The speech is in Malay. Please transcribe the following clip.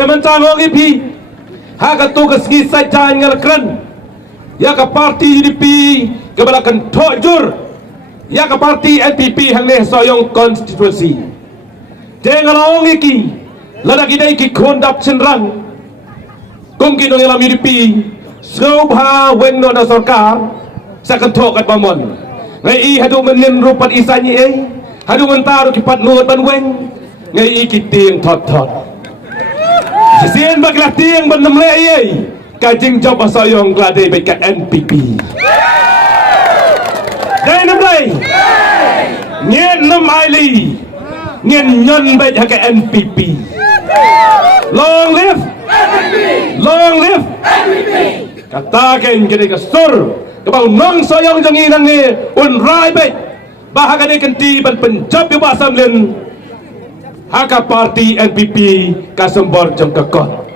Zaman cangong ipi, haka tu keski saja ngelakran, ya ke parti UDP kebalakan tojur, ya ke parti NPP hang leh soyong konstitusi. Jangan laong iki, lada kita iki kondap cenderang, kongki dong dalam UDP, subha wengno na sarkar, sakan tokat bamon. Ngai hadu menin rupat isanyi hadu mentaru kipat nuot banweng, ngai iki tiang tot. Sisian baklah tiang benemlei kajing job soyong glade baik NPP. Dai namlei. Nyen nam aili. Nyen nyon baik ke NPP. Long live NPP. Long live NPP. Katakan kini kesur kebau nong soyong jangi nangi unrai baik. Bahagia kenti ban penjab bebas amlen haka parti NPP kasembor jam kekot.